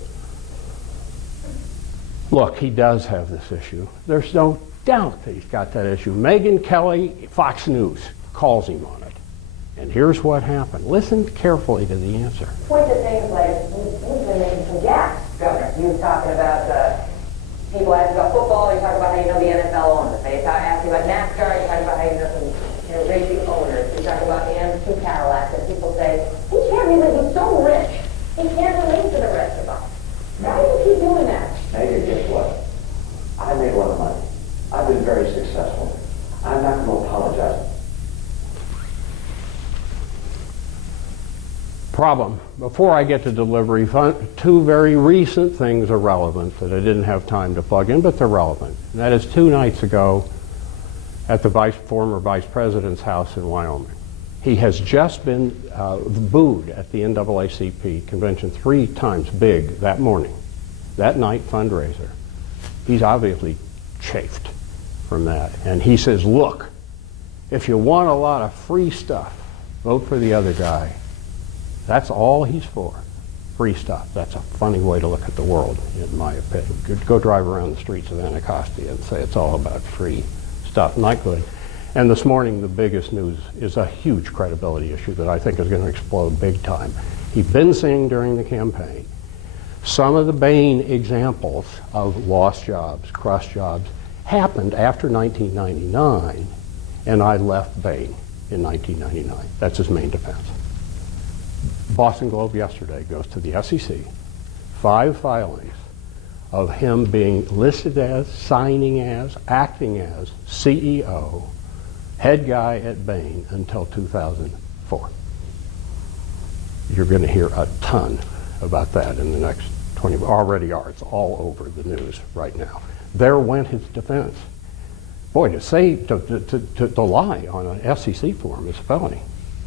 Look, he does have this issue. There's no doubt that he's got that issue. Megyn Kelly, Fox News, calls him on it. And here's what happened. Listen carefully to the answer. Point to things like, we've been making some gaps, Governor. You were talking about people asking about football, you talk about how you know the NFL owners. They ask you about NASCAR, you talk about how you know some racing owners. You talk about the M2 Cadillacs, and people say, he can't really be so rich. He can't relate to the rest of us. Why do you keep doing that? Megan, guess what? I made a lot of money. I've been very successful. I'm not going to apologize. Problem. Before I get to delivery, two very recent things are relevant that I didn't have time to plug in, but they're relevant. And that is 2 nights ago at the former vice president's house in Wyoming. He has just been booed at the NAACP convention 3 times big that morning. That night fundraiser. He's obviously chafed from that. And he says, look, if you want a lot of free stuff, vote for the other guy. That's all he's for. Free stuff. That's a funny way to look at the world, in my opinion. Go drive around the streets of Anacostia and say it's all about free stuff. Not good. And this morning, the biggest news is a huge credibility issue that I think is going to explode big time. He'd been saying during the campaign, some of the Bain examples of lost jobs, crushed jobs, happened after 1999, and I left Bain in 1999. That's his main defense. Boston Globe yesterday goes to the SEC, 5 filings of him being listed as, signing as, acting as CEO, head guy at Bain until 2004. You're going to hear a ton about that in the next 20, already are. It's all over the news right now. There went his defense. Boy, to lie on an SEC form is a felony,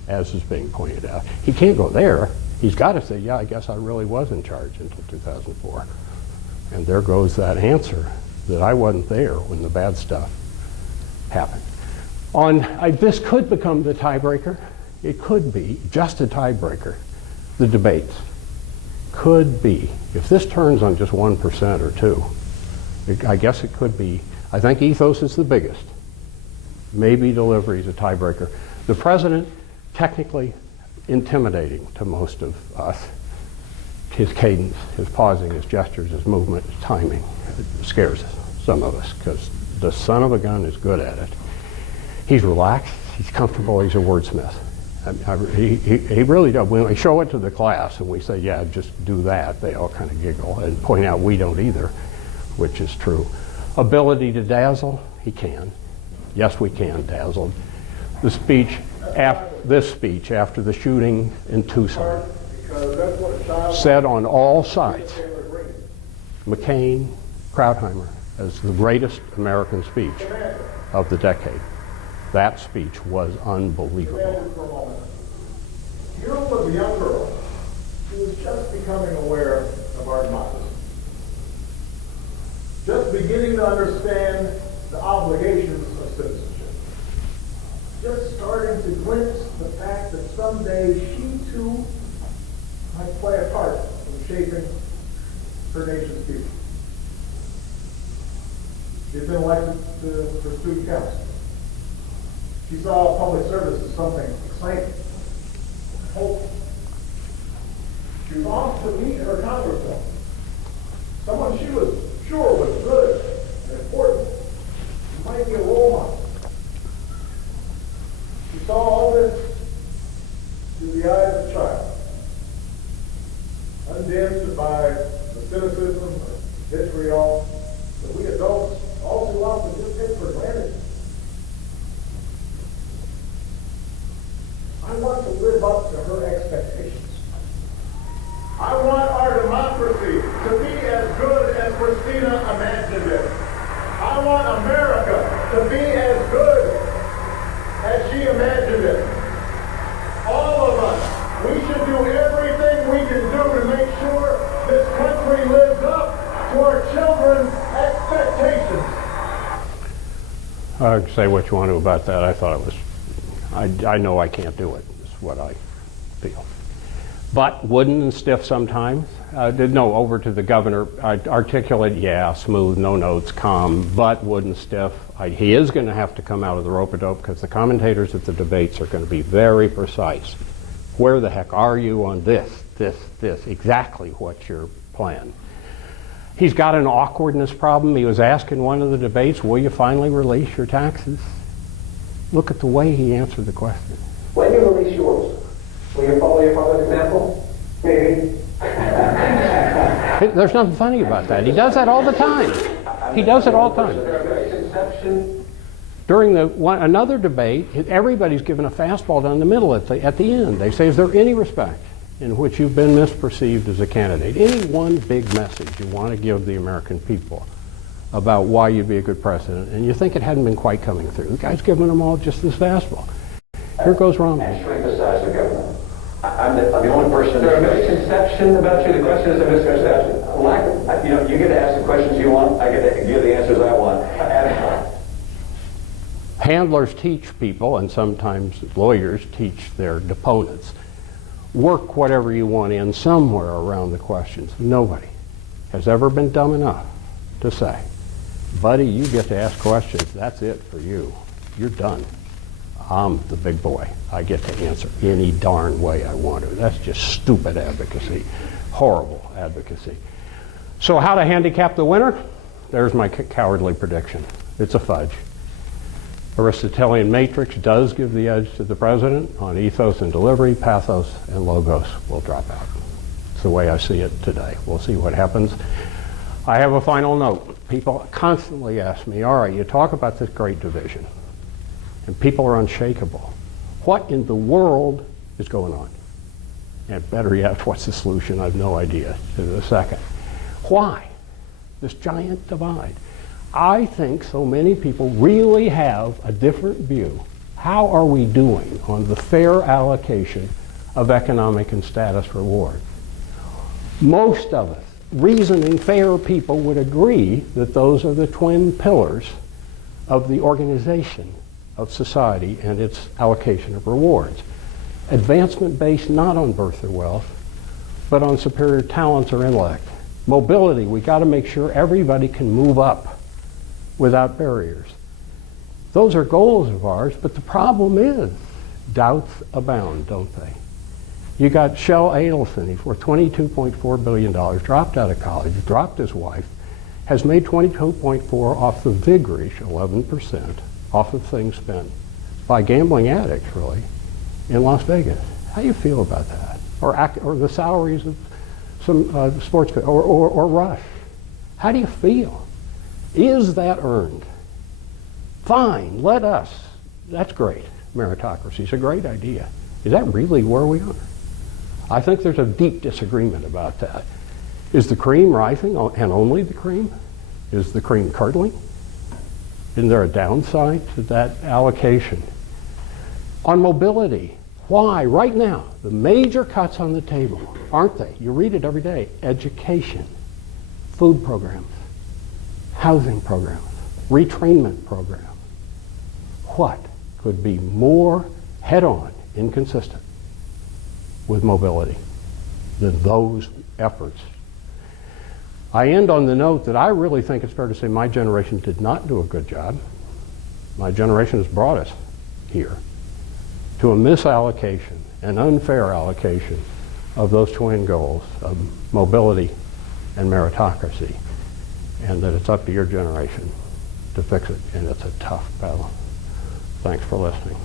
as is being pointed out. He can't go there. He's got to say, yeah, I guess I really was in charge until 2004. And there goes that answer that I wasn't there when the bad stuff happened. This could become the tiebreaker. It could be just a tiebreaker. The debates could be. If this turns on just 1% or 2, I guess it could be. I think ethos is the biggest. Maybe delivery is a tiebreaker. The president, technically intimidating to most of us. His cadence, his pausing, his gestures, his movement, his timing, it scares some of us because the son of a gun is good at it. He's relaxed, he's comfortable, he's a wordsmith. He really does. When we show it to the class and we say, yeah, just do that, they all kind of giggle and point out we don't either, which is true. Ability to dazzle, he can. Yes, we can dazzle. This speech after the shooting in Tucson, said on all sides, McCain, Krauthammer, as the greatest American speech of the decade. That speech was unbelievable. Here was a young girl who was just becoming aware of our democracy, just beginning to understand the obligations of citizenship, just starting to glimpse the fact that someday she too might play a part in shaping her nation's future. She had been elected to student council. She saw public service as something exciting, hopeful. She was off to meet her congresswoman, someone she was sure was good and important. She might be a role model. She saw all this through the eyes of a child, undimmed by the cynicism or vitriol that we adults all too often just take for granted. I want to live up to her expectations. I want our democracy to be as good as Christina imagined it. I want America to be as good as she imagined it. All of us, we should do everything we can do to make sure this country lives up to our children's expectations. Say what you want to about that. I thought it was I know I can't do it, is what I feel. But wooden and stiff sometimes. No, over to the governor. Articulate, yeah, smooth, no notes, calm, but wooden stiff. He is going to have to come out of the rope-a-dope because the commentators at the debates are going to be very precise. Where the heck are you on this, exactly what's your plan? He's got an awkwardness problem. He was asked in one of the debates, will you finally release your taxes? Look at the way he answered the question. When you release yours, will you follow your father's example? Maybe. There's nothing funny about that. He does that all the time. He does it all the time. During another debate, everybody's given a fastball down the middle at the end. They say, is there any respect in which you've been misperceived as a candidate? Any one big message you want to give the American people about why you'd be a good president, and you think it hadn't been quite coming through. The guy's giving them all just this fastball. Here goes Romney. And to emphasize the government. I'm the only person. Is there a misconception about you? The question is a misconception. You get to ask the questions you want. I get to give the answers I want. Handlers teach people, and sometimes lawyers teach their deponents. Work whatever you want in somewhere around the questions. Nobody has ever been dumb enough to say, buddy, you get to ask questions. That's it for you. You're done. I'm the big boy. I get to answer any darn way I want to. That's just stupid advocacy. Horrible advocacy. So how to handicap the winner? There's my cowardly prediction. It's a fudge. Aristotelian matrix does give the edge to the president on ethos and delivery. Pathos and logos will drop out. It's the way I see it today. We'll see what happens. I have a final note. People constantly ask me, all right, you talk about this great division, and people are unshakable. What in the world is going on? And better yet, what's the solution? I have no idea to the second. Why this giant divide? I think so many people really have a different view. How are we doing on the fair allocation of economic and status reward? Most of us, reasoning fair people, would agree that those are the twin pillars of the organization of society and its allocation of rewards. Advancement based not on birth or wealth, but on superior talents or intellect. Mobility, we got to make sure everybody can move up without barriers. Those are goals of ours, but the problem is doubts abound, don't they? You got Shel Adelson, he's worth $22.4 billion, dropped out of college, dropped his wife, has made $22.4 off the vigorish 11% off of things spent by gambling addicts, really, in Las Vegas. How do you feel about that? Or the salaries of some sports, or Rush. How do you feel? Is that earned? Fine, let us. That's great. Meritocracy is a great idea. Is that really where we are? I think there's a deep disagreement about that. Is the cream rising, and only the cream? Is the cream curdling? Isn't there a downside to that allocation? On mobility, why? Right now, the major cuts on the table, aren't they? You read it every day. Education, food programs, housing programs, retrainment programs. What could be more head-on inconsistent with mobility than those efforts? I end on the note that I really think it's fair to say my generation did not do a good job. My generation has brought us here to a misallocation, an unfair allocation of those twin goals of mobility and meritocracy, and that it's up to your generation to fix it, and it's a tough battle. Thanks for listening.